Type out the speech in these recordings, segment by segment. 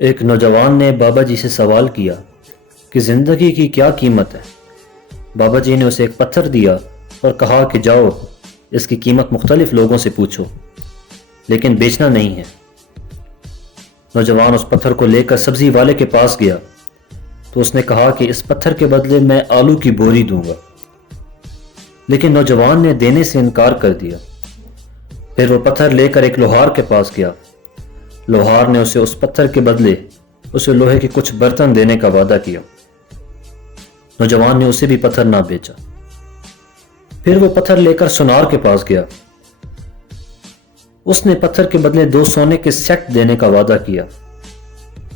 ایک نوجوان نے بابا جی سے سوال کیا کہ زندگی کی کیا قیمت ہے۔ بابا جی نے اسے ایک پتھر دیا اور کہا کہ جاؤ اس کی قیمت مختلف لوگوں سے پوچھو، لیکن بیچنا نہیں ہے۔ نوجوان اس پتھر کو لے کر سبزی والے کے پاس گیا تو اس نے کہا کہ اس پتھر کے بدلے میں آلو کی بوری دوں گا، لیکن نوجوان نے دینے سے انکار کر دیا۔ پھر وہ پتھر لے کر ایک لوہار کے پاس گیا۔ لوہار نے اسے اس پتھر کے بدلے اسے لوہے کے کچھ برتن دینے کا وعدہ کیا۔ نوجوان نے اسے بھی پتھر نہ بیچا۔ پھر وہ پتھر لے کر سونار کے پاس گیا۔ اس نے پتھر کے بدلے 2 سونے کے سیٹ دینے کا وعدہ کیا۔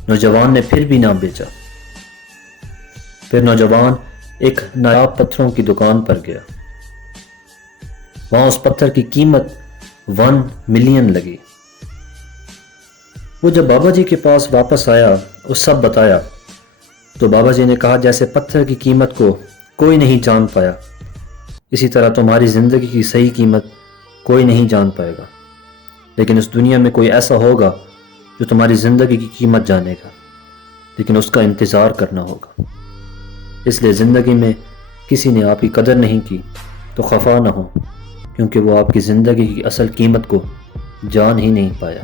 نوجوان نے پھر بھی نہ بیچا۔ پھر نوجوان ایک نایاب پتھروں کی دکان پر گیا۔ وہاں اس پتھر کی قیمت 1 ملین لگی۔ وہ جب بابا جی کے پاس واپس آیا اور سب بتایا تو بابا جی نے کہا جیسے پتھر کی قیمت کو کوئی نہیں جان پایا، اسی طرح تمہاری زندگی کی صحیح قیمت کوئی نہیں جان پائے گا، لیکن اس دنیا میں کوئی ایسا ہوگا جو تمہاری زندگی کی قیمت جانے گا، لیکن اس کا انتظار کرنا ہوگا۔ اس لیے زندگی میں کسی نے آپ کی قدر نہیں کی تو خفا نہ ہو، کیونکہ وہ آپ کی زندگی کی اصل قیمت کو جان ہی نہیں پایا۔